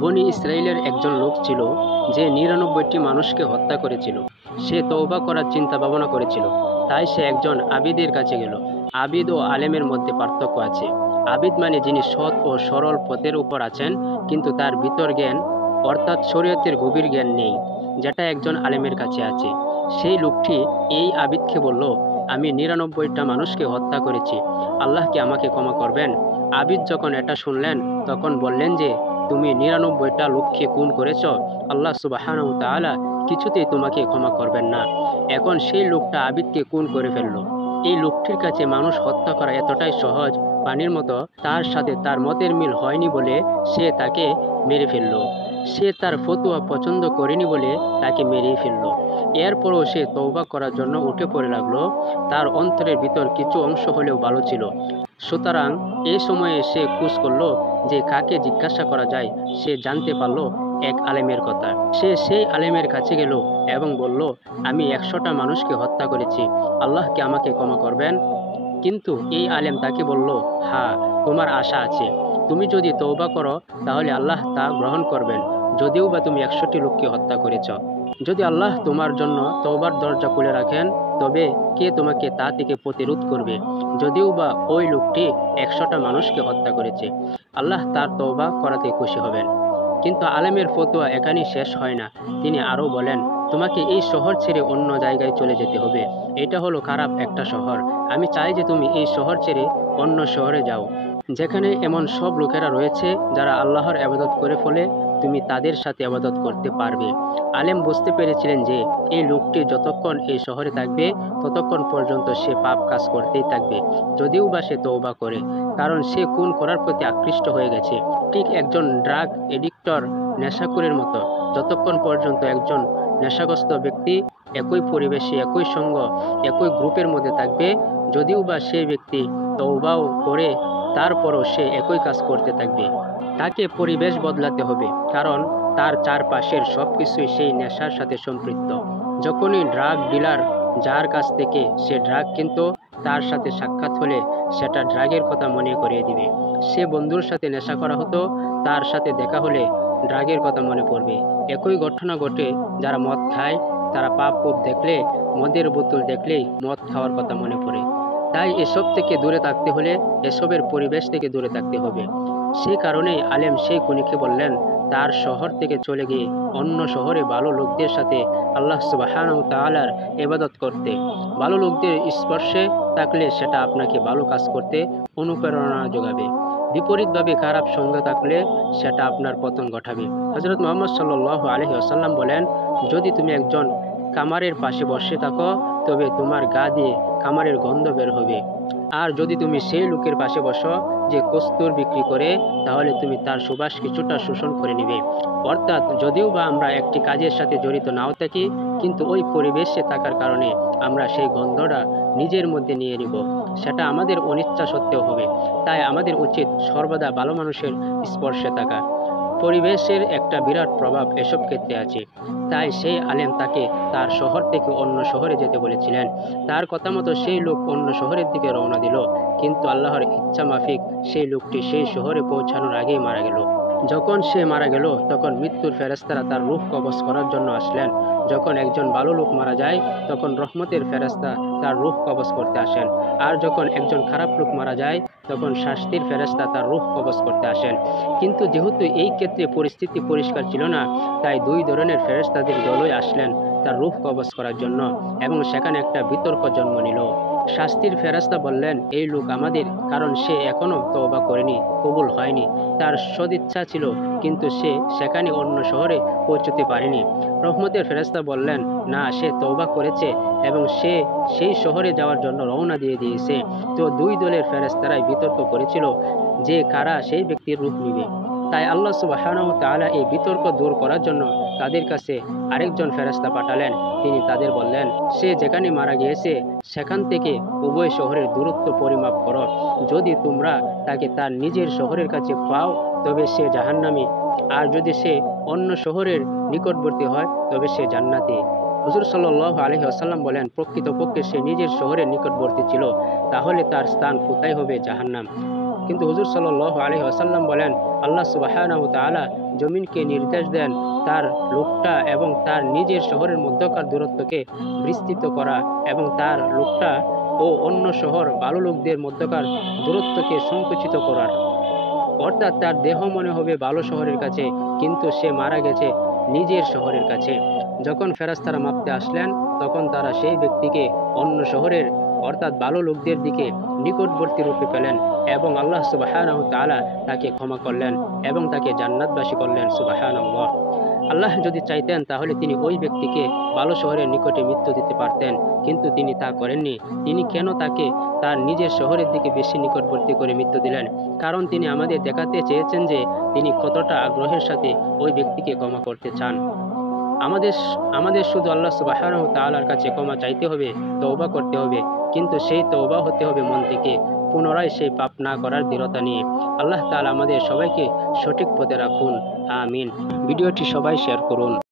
বনি ইসরায়েলের একজন লোক ছিল যে ৯৯টি মানুষকে হত্যা করেছিল। সে তওবা করার চিন্তা ভাবনা করেছিল। তাই সে একজন আবিদের কাছে গেল। আবিদ ও আলেমের মধ্যে পার্থক্য আছে। আবিদ মানে যিনি সৎ ও সরল পথের উপর আছেন, কিন্তু তার ভিতর জ্ঞান অর্থাৎ শরীয়তের গভীর জ্ঞান নেই, যেটা একজন আলেমের কাছে আছে। সেই লোকটি এই আবিদকে বলল, আমি ৯৯টা মানুষকে হত্যা করেছি, আল্লাহ কি আমাকে ক্ষমা করবেন? আবিদ যখন এটা শুনলেন তখন বললেন যে, তুমি ৯৯টা লোককে খুন করেছ, আল্লাহ সুবহানাহু ওয়া তাআলা কিছুতেই তোমাকে ক্ষমা করবেন না। এখন সেই লোকটা আবিদকে খুন করে ফেলল। এই লোকটির কাছে মানুষ হত্যা করা এতটাই সহজ, পানির মতো। তার সাথে তার মতের মিল হয়নি বলে সে তাকে মেরে ফেলল। সে তার ফতোয়া পছন্দ করেনি বলে তাকে মেরেই ফেলল। এরপরও সে তওবা করার জন্য উঠে পড়ে লাগলো। তার অন্তরের ভিতর কিছু অংশ হলেও ভালো ছিল। সুতরাং এই সময়ে সে খোঁজ করল যে কাকে জিজ্ঞাসা করা যায়। সে জানতে পারল এক আলেমের কথা। সে সেই আলেমের কাছে গেল এবং বলল, আমি ১০০টা মানুষকে হত্যা করেছি, আল্লাহ কি আমাকে ক্ষমা করবেন? কিন্তু এই আলেম তাকে বলল, হ্যাঁ, তোমার আশা আছে। তুমি যদি তওবা করো তাহলে আল্লাহ তা গ্রহণ করবেন, যদিও বা তুমি ১০০টি লোককে হত্যা করেছ। যদি আল্লাহ তোমার জন্য তওবার দরজা খুলে রাখেন, তবে কে তোমাকে তা থেকে প্রতিরোধ করবে? যদিও বা ওই লোকটি ১০০টা মানুষকে হত্যা করেছে, আল্লাহ তার তওবা করাতে খুশি হবেন। কিন্তু আলেমের ফতোয়া এখানেই শেষ হয় না। তিনি আরও বলেন, তোমাকে এই শহর ছেড়ে অন্য জায়গায় চলে যেতে হবে। এটা হলো খারাপ একটা শহর। আমি চাই যে তুমি এই শহর ছেড়ে অন্য শহরে যাও, যেখানে এমন সব লোকেরা রয়েছে যারা আল্লাহর ইবাদত করে, ফলে তুমি তাদের সাথে ইবাদত করতে পারবে। আলেম বুঝতে পেরেছিলেন যে এই লোকটি যতক্ষণ এই শহরে থাকবে ততক্ষণ পর্যন্ত সে পাপ কাজ করতেই থাকবে, যদিও বা সে তওবা করে, কারণ সে খুন করার প্রতি আকৃষ্ট হয়ে গেছে। ঠিক একজন ড্রাগ এডিক্টর, নেশাখোরের মতো। যতক্ষণ পর্যন্ত একজন নেশাগ্রস্ত ব্যক্তি একই পরিবেশে, একই সঙ্গ, একই গ্রুপের মধ্যে থাকবে, যদিও বা সেই ব্যক্তি তওবাও করে, তারপরও সে একই কাজ করতে থাকবে। তাকে পরিবেশ বদলাতে হবে, কারণ তার চারপাশের সব কিছুই সেই নেশার সাথে সম্পৃক্ত। যখনই ড্রাগ ডিলার, যার কাছ থেকে সে ড্রাগ কিনত, তার সাথে সাক্ষাৎ হলে সেটা ড্রাগের কথা মনে করিয়ে দিবে। সে বন্ধুর সাথে নেশা করা হতো, তার সাথে দেখা হলে ড্রাগের কথা মনে পড়বে। একই ঘটনা ঘটে যারা মদ খায়, তারা পাপ দেখলে, মদের বোতল দেখলেই মদ খাওয়ার কথা মনে পড়ে। তাই এসব থেকে দূরে থাকতে হলে এসবের পরিবেশ থেকে দূরে থাকতে হবে। সেই কারণেই আলেম সেই খুনিকে বললেন তার শহর থেকে চলে গিয়ে অন্য শহরে ভালো লোকদের সাথে আল্লাহ সুবহানাহু ওয়া তাআলার ইবাদত করতে। ভালো লোকদের স্পর্শে থাকলে সেটা আপনাকে ভালো কাজ করতে অনুপ্রেরণা যোগাবে। বিপরীতভাবে খারাপ সঙ্গে থাকলে সেটা আপনার পতন ঘটাবে। হযরত মুহাম্মদ সাল্লাল্লাহু আলাইহি ওয়াসাল্লাম বলেন, যদি তুমি একজন কামারের পাশে বসে থাকো, তবে তোমার গা দিয়ে কামারের গন্ধ বের হবে। আর যদি তুমি সেই লোকের পাশে বসো যে কস্তুর বিক্রি করে, তাহলে তুমি তার সুবাস কিছুটা শোষণ করে নিবে। অর্থাৎ যদিও বা আমরা একটি কাজের সাথে জড়িত নাও থাকি, কিন্তু ওই পরিবেশে থাকার কারণে আমরা সেই গন্ধটা নিজের মধ্যে নিয়ে নিব। সেটা আমাদের অনিচ্ছা সত্ত্বেও হবে। তাই আমাদের উচিত সর্বদা ভালো মানুষের স্পর্শে থাকা। পরিবেশের একটা বিরাট প্রভাব এসব ক্ষেত্রে আছে। তাই সেই আলেম তাকে তার শহর থেকে অন্য শহরে যেতে বলেছিলেন। তার কথা মতো সেই লোক অন্য শহরের দিকে রওনা দিল, কিন্তু আল্লাহর ইচ্ছা মাফিক সেই লোকটি সেই শহরে পৌঁছানোর আগেই মারা গেল। যখন সে মারা গেল, তখন মৃত্যুর ফেরেশতারা তার রূহ কবজ করার জন্য আসলেন। যখন একজন ভালো লোক মারা যায়, তখন রহমতের ফেরেশতা তার রূহ কবজ করতে আসেন। আর যখন একজন খারাপ লোক মারা যায়, তখন শাস্তির ফেরেশতা তার রূহ কবজ করতে আসেন। কিন্তু যেহেতু এই ক্ষেত্রে পরিস্থিতি পরিষ্কার ছিল না, তাই দুই ধরনের ফেরেশতাদের দলই আসলেন তার রূহ কবজ করার জন্য, এবং সেখানে একটা বিতর্ক জন্ম নিল। শাস্তির ফেরেশতা বললেন, এই লোক আমাদের, কারণ সে এখনো তওবা করেনি, কবুল হয়নি। তার সদিচ্ছা ছিল, কিন্তু সে সেখানে অন্য শহরে পৌঁছতে পারেনি। রহমতের ফেরেশতা বললেন, না, সে তওবা করেছে এবং সে সেই শহরে যাওয়ার জন্য রওনা দিয়ে দিয়েছে। তো দুই দলের ফেরেশতারাই বিতর্ক করেছিল যে কারা সেই ব্যক্তির রূহ নিবে। তাই আল্লাহ সুবহানাহু ওয়া তাআলা এই বিতর্ক দূর করার জন্য তাদের কাছে আরেকজন ফেরেশতা পাঠালেন। তিনি তাদের বললেন, সে যেখানে মারা গিয়েছে সেখান থেকে উভয় শহরের দূরত্ব পরিমাপ করো। যদি তোমরা তাকে তার নিজের শহরের কাছে পাও, তবে সে জাহান্নামী, আর যদি সে অন্য শহরের নিকটবর্তী হয়, তবে সে জান্নাতি। হুজুর সাল্লাল্লাহু আলাইহি ওয়াসাল্লাম বলেন, প্রকৃতপক্ষে সে নিজের শহরের নিকটবর্তী ছিল, তাহলে তার স্থান কোথায় হবে? জাহান্নাম। কিন্তু হুজুর সাল্লাল্লাহু আলাইহি ওয়াসাল্লাম বলেন, আল্লাহ সুবহানাহু ওয়া তাআলা জমিনকে নির্দেশ দেন তার লোকটা এবং তার নিজের শহরের মধ্যকার দূরত্বকে বিস্তৃত করা এবং তার লোকটা ও অন্য শহর ভালো লোকদের মধ্যকার দূরত্বকে সংকুচিত করার। অর্থাৎ তার দেহ মনে হবে ভালো শহরের কাছে, কিন্তু সে মারা গেছে নিজের শহরের কাছে। যখন ফেরেশতারা মাপতে আসলেন, তখন তারা সেই ব্যক্তিকে অন্য শহরের অর্থাৎ ভালো লোকদের দিকে নিকটবর্তী রূপে পেলেন এবং আল্লাহ সুবহানাহু ওয়া তাআলা তাকে ক্ষমা করলেন এবং তাকে জান্নাতবাসী করলেন। সুবহানাল্লাহ। আল্লাহ যদি চাইতেন তাহলে তিনি ওই ব্যক্তিকে ভালো শহরের নিকটে মৃত্যু দিতে পারতেন, কিন্তু তিনি তা করেননি। তিনি কেন তাকে তার নিজের শহরের দিকে বেশি নিকটবর্তী করে মৃত্যু দিলেন? কারণ তিনি আমাদের দেখাতে চেয়েছেন যে তিনি কতটা আগ্রহের সাথে ওই ব্যক্তিকে ক্ষমা করতে চান। আমাদের শুধু আল্লাহ সুবহানাহু ওয়া তাআলার কাছে ক্ষমা চাইতে হবে, তওবা করতে হবে, কিন্তু সেই তওবা হতে হবে মন থেকে, পুনরায় সেই পাপ না করার দৃঢ়তা নিয়ে। আল্লাহ তাআলা আমাদের সবাইকে সঠিক পথে রাখুন। আমিন। ভিডিওটি সবাই শেয়ার করুন।